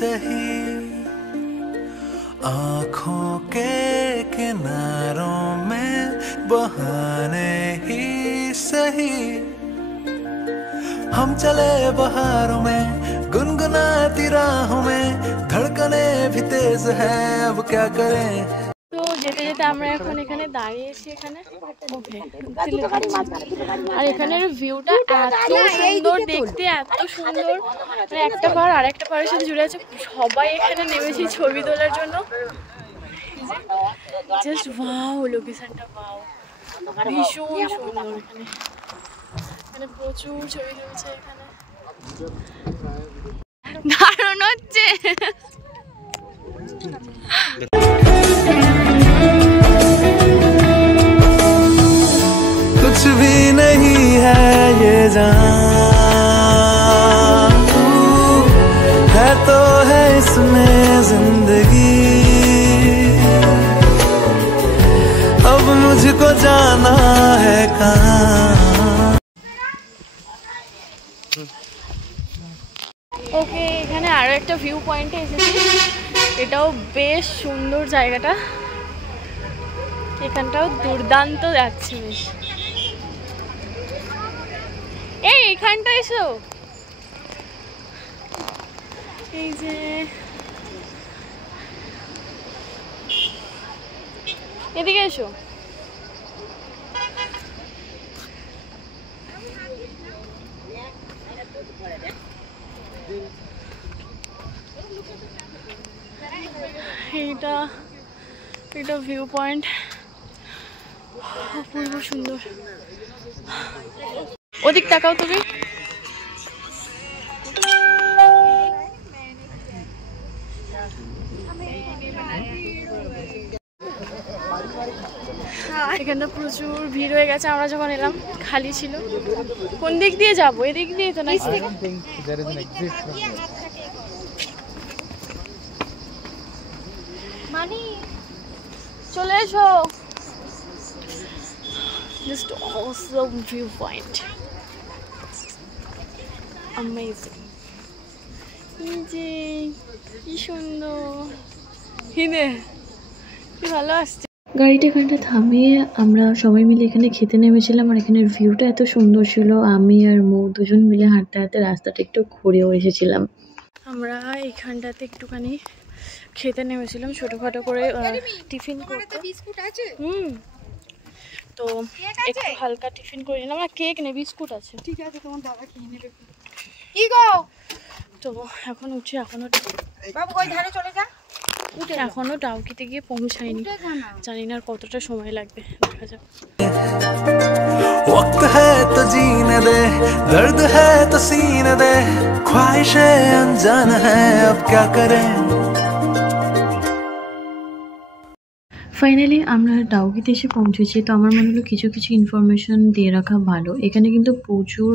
सही, आँखों के किनारों में बहाने ही सही, हम चले बहारों में गुनगुनाती राहों में, धड़कने भी तेज है अब क्या करें। তো যেতে যেতে আমরা এখন এখানে দাঁড়িয়েছি এখানে, আর এখানের ভিউটা এত সুন্দর দেখতে, এত সুন্দর, মানে একটা পাহাড় আর একটা পাহাড়ের সাথে জুড়ে আছে। সবাই এখানে নেমেছি ছবি তোলার জন্য। জাস্ট ওয়াও, লোকেশনটা ওয়াও, ভীষণ সুন্দর। এখানে এখানে প্রচুর ছবি তুলছে, এখানে দারুণ হচ্ছে। कुछ भी नहीं है ये जान, तू है तो है इसमें जिंदगी, अब मुझको जाना है कहाँ। ওকে, এখানে আরো একটা ভিউ পয়েন্টে এসেছি, এটাও বেশ সুন্দর জায়গাটা, এখানটাও দুর্দান্ত যাচ্ছে বেশ। এই এখানটা এসো, এই যে এদিকে এসো। এটা এটা ভিউ পয়েন্ট, অপূর্ব সুন্দর। ওদিক তাকাও তুমি। এখানটা প্রচুর ভিড় হয়ে গেছে, আমরা যখন এলাম খালি ছিল। কোন দিক দিয়ে যাবো? এদিক দিয়ে তো না, চলে এসো। জাস্ট অসম ভিউ পয়েন্ট, অ্যামেজিং। যে কি সুন্দর, হিনে কি ভালো আসছে। গাড়িটা এখানটা থামিয়ে আমরা সবাই মিলে এখানে খেতে নেমেছিলাম, আর এখানের ভিউটা এত সুন্দর ছিল। আমি আর মৌ দুজন মিলে হাঁটতে হাঁটতে রাস্তাটা একটু ঘুরেও এসেছিলাম। আমরা এখানটাতে একটুখানি খেতে নেমেছিলাম ছোটোখাটো করে টিফিন করতে। তো একটু হালকা টিফিন করে নিলাম। আর কেক নেই, বিস্কুট আছে। ঠিক আছে, তোমার দাদা খেয়ে নেবে। কি গো, তো এখন উঠছি, এখনো বাবু ওই ধারে চলে যা। এখনো ডাউকিতে গিয়ে পৌঁছায়নি, জানি না কতটা সময় লাগবে, দেখা যাক। वक्त है तो जीने दे, दर्द है तो सीने दे, ख्वाहिशें अनजान है अब क्या करें। ফাইনালি আমরা ডাউকিতে এসে পৌঁছেছি। তো আমার মনে হলো কিছু কিছু ইনফরমেশন দিয়ে রাখা ভালো। এখানে কিন্তু প্রচুর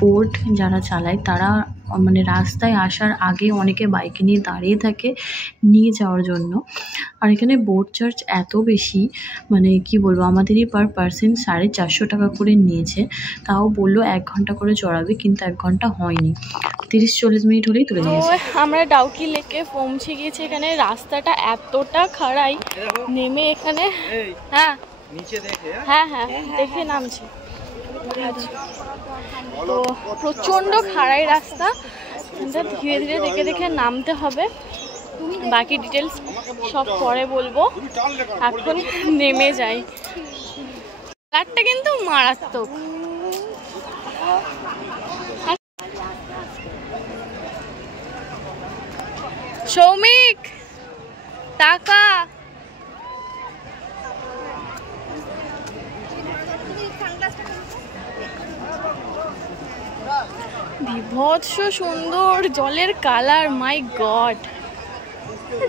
বোট যারা চালায় তারা মানে রাস্তায় আসার আগে অনেকে বাইকে নিয়ে দাঁড়িয়ে থাকে নিয়ে যাওয়ার জন্য। আর এখানে বোট চার্জ এত বেশি, মানে কি বলবো, আমাদেরই পার পার্সন 450 টাকা করে নিয়েছে। তাও বললো 1 ঘন্টা করে চড়াবে, কিন্তু 1 ঘন্টা হয়নি, 30-40 মিনিট হলেই তুলে নিয়েছে। আমরা ডাউকি লেকে পৌঁছে গিয়েছি। এখানে রাস্তাটা এতটা খাড়াই, নেমে এখানে হ্যাঁ হ্যাঁ হ্যাঁ দেখে নামছি। তো প্রচণ্ড খাড়াই রাস্তা, ধীরে ধীরে দেখে দেখে নামতে হবে। বাকি ডিটেলস সব পরে বলবো, এখন নেমে যাই। কালারটা কিন্তু মারাত্মক। সৌমিক টাকা বিভৎস সুন্দর জলের কালার, মাই গড,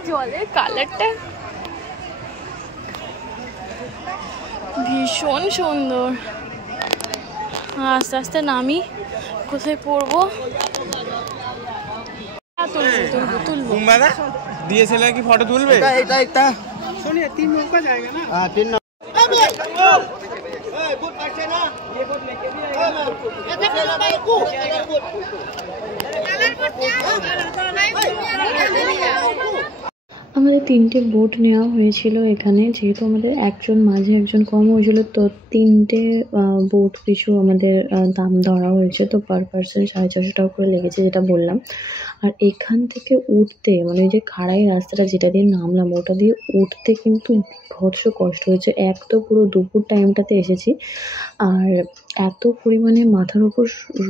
জলের কালারটা ভীষণ সুন্দর। আস্তে আস্তে নামি, কোথায় পড়বো? তুলবো DSLR की फोटो তুলবে? এটা শুনিয়ে 3 নৌকা জায়গা না। 3 আমাদের 3টে বোট নেওয়া হয়েছিল এখানে, যেহেতু আমাদের একজন মাঝে একজন কম হয়েছিল, তো 3টে বোট পিছু আমাদের দাম ধরা হয়েছে। তো পার পার্সন 450 টাকা করে লেগেছে, যেটা বললাম। আর এখান থেকে উঠতে মানে ওই যে খাড়াই রাস্তাটা যেটা দিয়ে নামলাম, ওটা দিয়ে উঠতে কিন্তু বিভৎস কষ্ট হয়েছে। এক তো পুরো দুপুর টাইমটাতে এসেছি, আর এত পরিমাণে মাথার উপর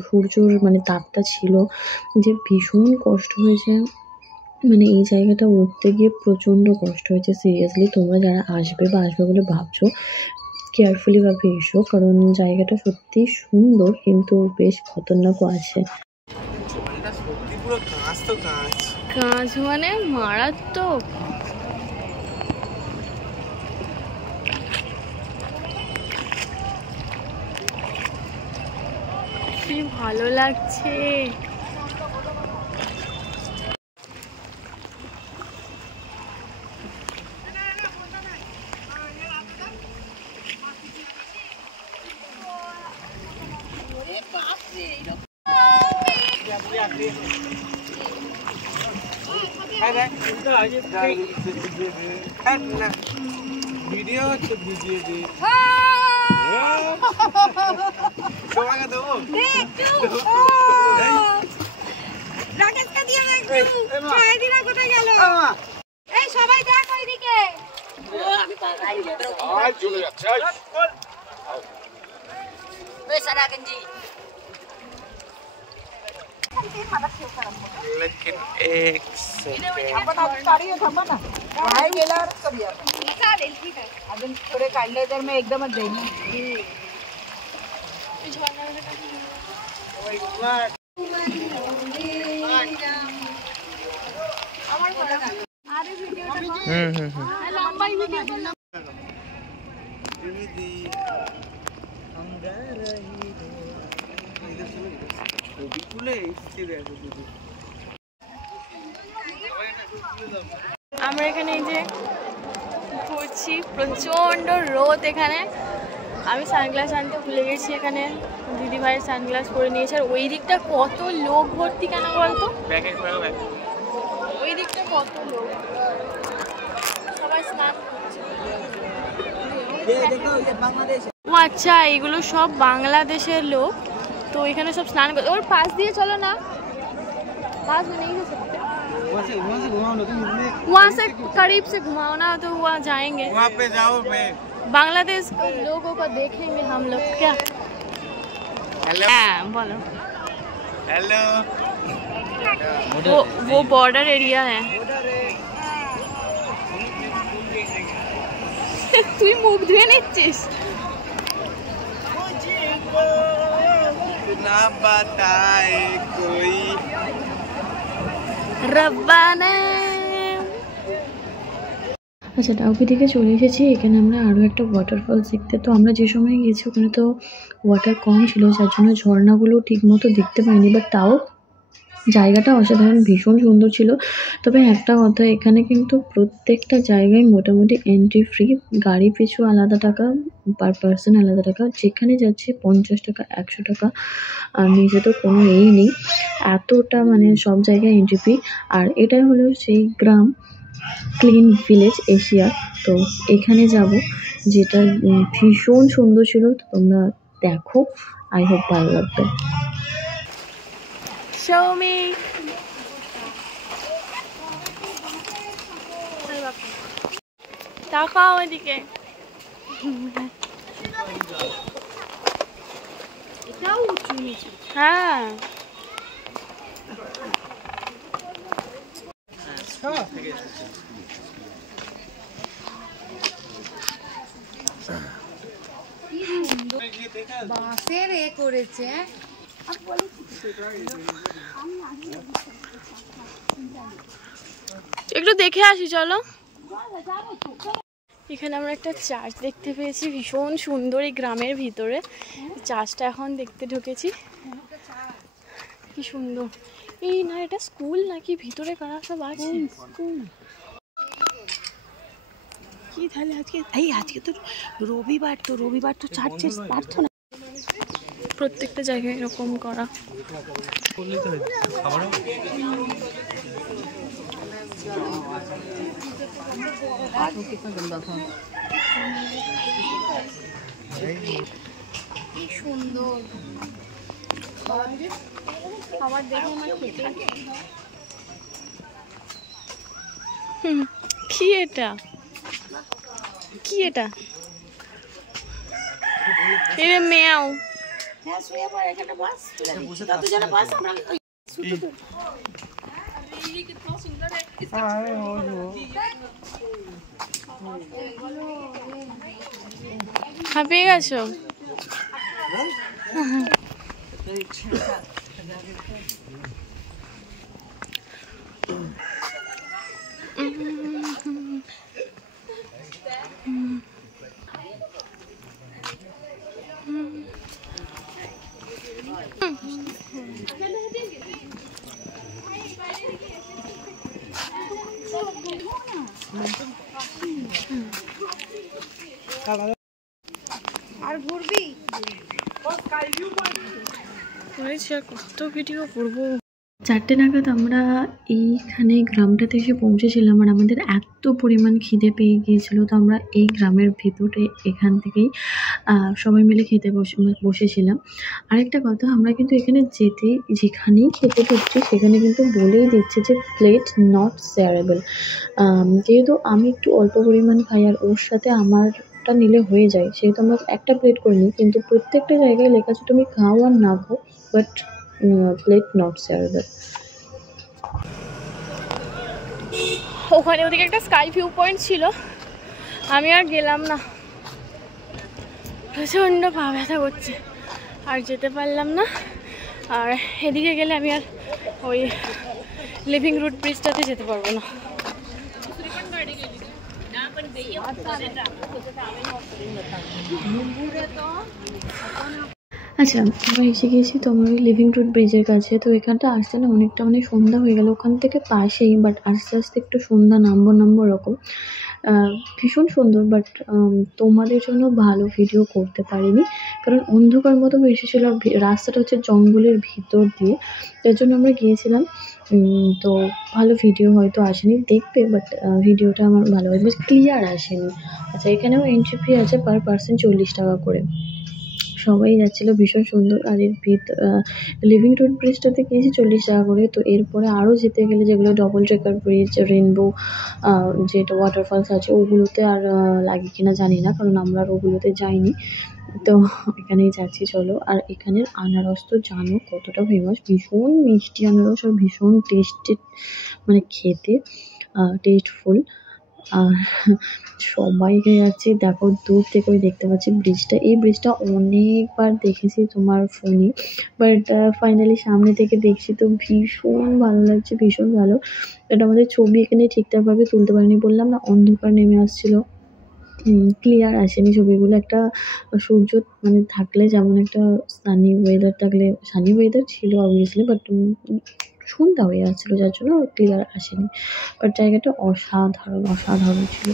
সূর্যর মানে তাপটা ছিল যে ভীষণ কষ্ট হয়েছে। মানে এই জায়গাটা উঠতে গিয়ে প্রচণ্ড কষ্ট হয়েছে। সিরিয়াসলি তোমরা যারা আসবে বা আসবে বলে ভাবছো, কেয়ারফুলিভাবে এসো, কারণ জায়গাটা সত্যি সুন্দর কিন্তু বেশ খতরনাকও আছে। কাঁচ মানে মারাত্মক। কি ভালো লাগছে। ভিডিও হচ্ছে, ভিডিও দে তোমাকে দেবো। রাকেশকে দিয়ে একটু ছায়াদিরা কোথায় গেল? এই সবাই দেখ ওইদিকে। আমি পালাই আজ চলে যাচ্ছে। ওই সারা গঞ্জি लेकिन एक आपण साडी थांबा ना, बाहेर गेल्यावरच करूया आपण. चालेल, ठीक आहे. अजून थोडे काढले तर मग एकदमच जाईल ना. লম্বাই ভিডিও করলাম। আমরা এখানে এই যে ঘুরছি, প্রচন্ড রোদ এখানে। আমি সানগ্লাস আনতে ভুলে গেছি, এখানে দিদি ভাইয়ের সানগ্লাস পরে নিয়েছে। আর ওই দিকটা কত লোক ভর্তি কেন বলতো? ওই দিকটা কত লোক, সবাই স্নান করছে। ও আচ্ছা, এগুলো সব বাংলাদেশের লোক, তো এখানে সব স্নান করছে। ওর পাশ দিয়ে চলো না, पास में नहीं हो सकते, वहाँ से करीब से घुमाओ ना, तो वहाँ जाएंगे। वहाँ पे जाओ, मैं बांग्लादेश के लोगों को देखेंगे हम लोग। क्या हेलो बोलो। हेलो, वो बॉर्डर एरिया है। তুই মুখ ধুয়ে নিচ্ছিস? ना बताए कोई রব্বানা। আচ্ছা, ডাউকি থেকে চলে এসেছি। এখানে আমরা আরও একটা ওয়াটারফলস দেখতে, তো আমরা যে সময় গেছি ওখানে তো ওয়াটার কম ছিল, যার জন্য ঝর্ণাগুলো ঠিক মতো দেখতে পাইনি, বাট তাও জায়গাটা অসাধারণ, ভীষণ সুন্দর ছিল। তবে একটা কথা, এখানে কিন্তু প্রত্যেকটা জায়গায় মোটামুটি এন্ট্রি ফ্রি, গাড়ি পিছু আলাদা টাকা, পার পার্সন আলাদা টাকা, যেখানে যাচ্ছে 50 টাকা 100 টাকা, আর নিজে তো কোনো নেই, এতটা মানে সব জায়গায় এন্ট্রি ফ্রি। আর এটাই হলো সেই গ্রাম, ক্লিন ভিলেজ এশিয়া। তো এখানে যাব, যেটা ভীষণ সুন্দর ছিল। তো তোমরা দেখো, আই হোপ ভালো লাগবে। Show me. তাকাও এদিকে। এটাও উঁচু নিচু। হ্যাঁ, বাসের এ করেছে। একটু দেখে আসি চলো। এখানে আমরা একটা চার্চ দেখতে পেয়েছি, ভীষণ সুন্দর, এই গ্রামের ভিতরে। চার্চটা এখন দেখতে ঢুকেছি, কি সুন্দর। এই না, এটা স্কুল নাকি ভিতরে কারা সব আছে? স্কুল কি তাহলে আজকে, এই আজকে তো রবিবার, তো রবিবার তো চার্চের প্রার্থনা। প্রত্যেকটা জায়গায় এরকম করা। কি সুন্দর খাবার দেখে আমার খেতে। কি এটা, কি এটা? এরে মেয়াও। হ্যাঁ শুয়ে পড়ে এখানে বস, তুই জানা বস আমরা হাঁপিয়ে গেছো? আর ঘুরবি কত ভিডিও করবো। 4টে নাগাদ আমরা এইখানে গ্রামটাতে এসে পৌঁছেছিলাম, আর আমাদের এত পরিমাণ খিদে পেয়ে গিয়েছিল, তো আমরা এই গ্রামের ভেতরে এখান থেকেই সবাই মিলে খেতে বসেছিলাম। আরেকটা কথা, আমরা কিন্তু এখানে যেখানেই খেতে ঢুকছি সেখানে কিন্তু বলেই দিচ্ছে যে প্লেট নট শেয়ারেবল। যেহেতু আমি একটু অল্প পরিমাণ খাই আর ওর সাথে আমারটা নিলে হয়ে যায়, সেহেতু আমরা একটা প্লেট করে নিই, কিন্তু প্রত্যেকটা জায়গায় লেখা আছে তুমি খাও আর না খাও, বাট প্লেট নট শেয়ারেবল। ওখানে ওদিকে একটা স্কাই ভিউ পয়েন্ট ছিল, আমি আর গেলাম না, প্রচণ্ড পা ব্যথা করছে আর যেতে পারলাম না। আর এদিকে গেলে আমি আর ওই লিভিং রুট ব্রিজটাতে যেতে পারবো না। আচ্ছা, আমরা এসে গিয়েছি তোমার ওই লিভিং রুট ব্রিজের কাছে। তো এখানটা আসতে না অনেকটা সন্ধ্যা হয়ে গেল, ওখান থেকে পাশেই, বাট আস্তে আস্তে একটু সন্ধ্যা নামবো ওরকম। ভীষণ সুন্দর, বাট তোমাদের জন্য ভালো ভিডিও করতে পারিনি, কারণ অন্ধকার মতো এসেছিলো। আর রাস্তাটা হচ্ছে জঙ্গলের ভিতর দিয়ে, তার জন্য আমরা গিয়েছিলাম। তো ভালো ভিডিও হয়তো আসেনি, দেখবে, বাট ভিডিওটা আমার ভালো হয়, বাট ক্লিয়ার আসেনি। আচ্ছা, এখানেও এন্ট্রি ফি আছে পার পার্সন 40 টাকা করে। সবাই যাচ্ছিলো, ভীষণ সুন্দর। আর এর লিভিং রুট ব্রিজটাতে গিয়েছি 40 টাকা করে। তো এরপরে আরও যেতে গেলে, যেগুলো ডবল ট্রেকার ব্রিজ, রেনবো, যেটা ওয়াটারফলস আছে, ওগুলোতে আর লাগে কিনা জানি না, কারণ আমরা আর ওগুলোতে যাইনি। তো এখানেই যাচ্ছি, চলো। আর এখানের আনারস তো জানো কতটা ফেমাস, ভীষণ মিষ্টি আনারস আর ভীষণ টেস্টেড, খেতে টেস্টফুল। আর সবাইকে যাচ্ছি, দেখো দূর থেকে দেখতে পাচ্ছি ব্রিজটা। এই ব্রিজটা অনেকবার দেখেছি তোমার ফোনে, বাট ফাইনালি সামনে থেকে দেখছি তো ভীষণ ভালো লাগছে, ভীষণ ভালো। এটা আমাদের ছবি এখানে ঠিকঠাকভাবে তুলতে পারিনি, বললাম না অন্ধকার নেমে আসছিলো, ক্লিয়ার আসেনি ছবিগুলো। একটা সূর্য থাকলে যেমন একটা সানি ওয়েদার থাকলে, সানি ওয়েদার ছিল অবভিয়াসলি, বাট সন্ধ্যা হয়ে যাচ্ছিলো, যার জন্য ক্লিয়ার আসেনি। বাট জায়গাটা অসাধারণ ছিল।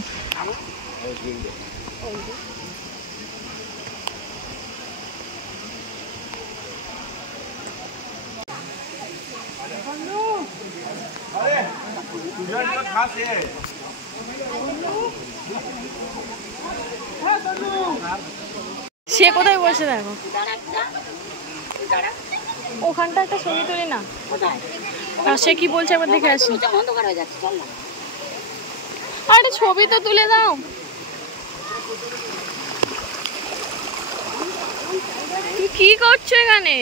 সে কোথায় বসে, দেখো ওখানটা একটা ছবি তুলি না। আর সে কি বলছে একবার দেখে আসি। আরে ছবি তো তুলে দাও। কি করছো এখানে?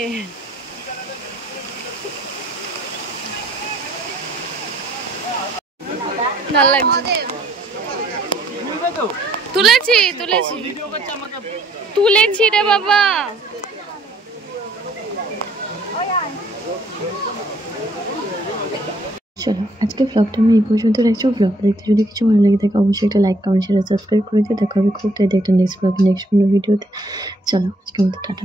ভালো লাগছে। তুলেছি রে বাবা। চলো, আজকে ব্লগটা আমি এই পর্যন্ত রাখছি। ব্লগটা দেখতে যদি কিছু ভালো লাগে থাকে অবশ্যই একটা লাইক, কমেন্ট, শেয়ার, সাবস্ক্রাইব করে দিয়ে দেখা হবে খুব তাই একটা নেক্সট ভিডিওতে। চলো, আজকে আমাদের টাটা।